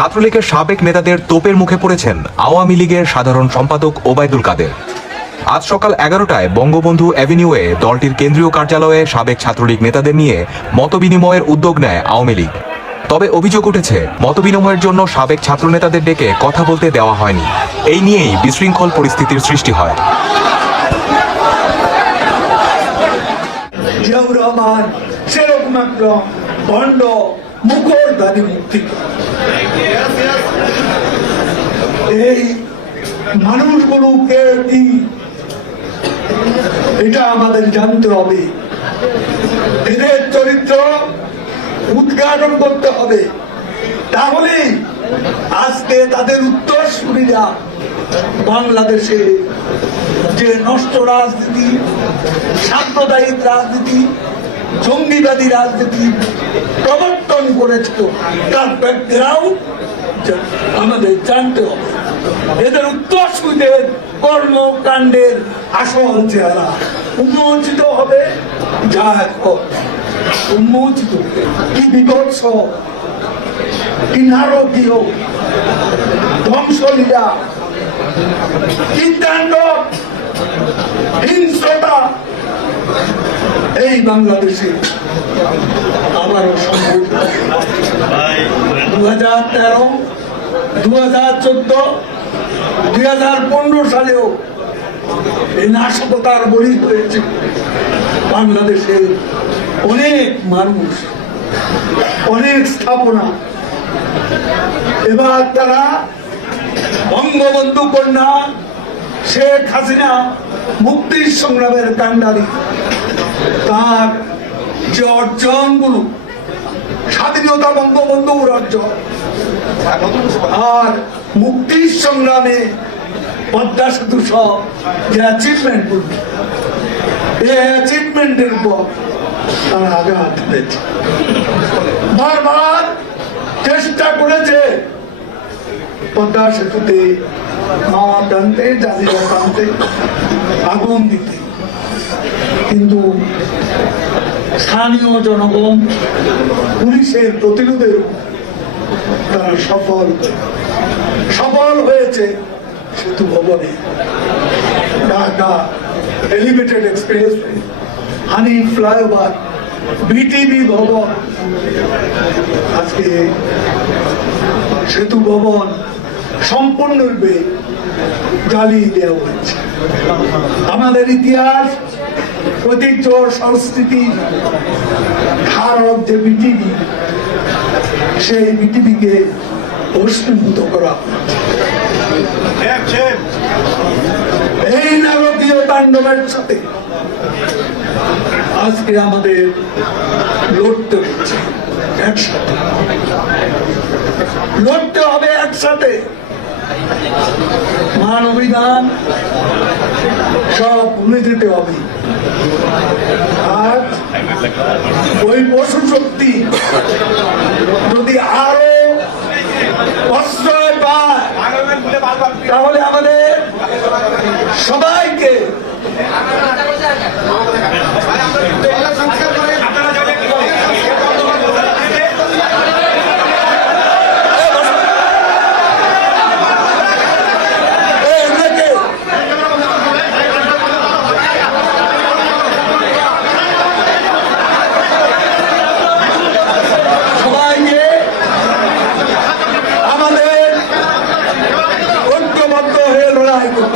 ছাত্রলীগের সাবেক নেতাদের তোপের মুখে পড়েছেন আওয়ামী লীগের সাধারণ সম্পাদক ওবায়দুল কাদের। আজ সকাল 11টায় বঙ্গবন্ধু অ্যাভিনিউয়ে দলটির কেন্দ্রীয় কার্যালয়ে সাবেক ছাত্রলীগ নেতাদের নিয়ে মতবিনিময়ের উদ্যোগ নেয় আওয়ামী লীগ। তবে অভিযোগ উঠেছে, মতবিনিময়ের জন্য সাবেক ছাত্র নেতাদের ডেকে কথা বলতে দেওয়া হয়নি। এই নিয়েই বিশৃঙ্খল পরিস্থিতির সৃষ্টি হয়। জিয়াউর রহমান সেরকম একটা ভণ্ড মুখোশধারী মুক্তি। এই মানুষগুলোকে কি এটা আমাদের জানতে হবে, এদের চরিত্র উদ্ঘাটন করতে হবে। তাহলে আজকে তাদের উত্তরসূরিরা বাংলাদেশে যে নষ্ট রাজনীতি, সাম্প্রদায়িক রাজনীতি, জঙ্গিবাদী রাজনীতি প্রবর্তন করেছিল, তার ব্যাকগ্রাউন্ড আমাদের জানতে হবে। এদের উত্তরসূরিদের কর্মকাণ্ডের আসল চেহারা উন্মোচিত হবে। যা উন্মোচিত কি বিভৎস, কি নারকীয় ধ্বংসলীলা, কি তাণ্ডব, হিংস্রতা এই বাংলাদেশে আবারও সংঘটিত। 2013, 2014, 2015 সালেও এই নাশকতার বলি হয়েছে বাংলাদেশের অনেক মানুষ, অনেক স্থাপনা। এবার তারা বঙ্গবন্ধু কন্যা শেখ হাসিনা মুক্তির সংগ্রামের কাণ্ডারি, তার যে অর্জনগুলো, স্বাধীনতা বঙ্গবন্ধুর অর্জন, আর মুক্তির সংগ্রামে পদ্মা সেতু সব যে অ্যাচিভমেন্ট গুলো, এই অ্যাচিভমেন্টের পর তারা আঘাত পেয়েছে। বারবার চেষ্টা করেছে পদ্মা সেতুতে মাওয়া টানতে, জাজিরা টানতে, আগুন দিতে, কিন্তু স্থানীয় জনগণ, পুলিশের প্রতিরোধের তারা সফল হয়েছে। সেতু ভবনে ঢাকা এলিভেটেড এক্সপ্রেস, হানি ফ্লাইওভার, বিটিভি ভবন, আজকে সেতু ভবন সম্পূর্ণরূপে জ্বালিয়ে দেওয়া হয়েছে। আমাদের ইতিহাস, ঐতিহ্য, সংস্কৃতি ধারক যে বিটিভি, সেই বিটিভিকে ভস্মীভূত করা। এই নারকীয় তাণ্ডবের সাথে আজকে আমাদের লড়তে হচ্ছে একসাথে, লড়তে হবে একসাথে। মানবিধান সব ভুলে যেতে হবে। আর ওই পশু শক্তি যদি আরো প্রশ্রয় পায়, তাহলে আমাদের সবাইকে ঐক্যবদ্ধ হয়ে লড়াই করতে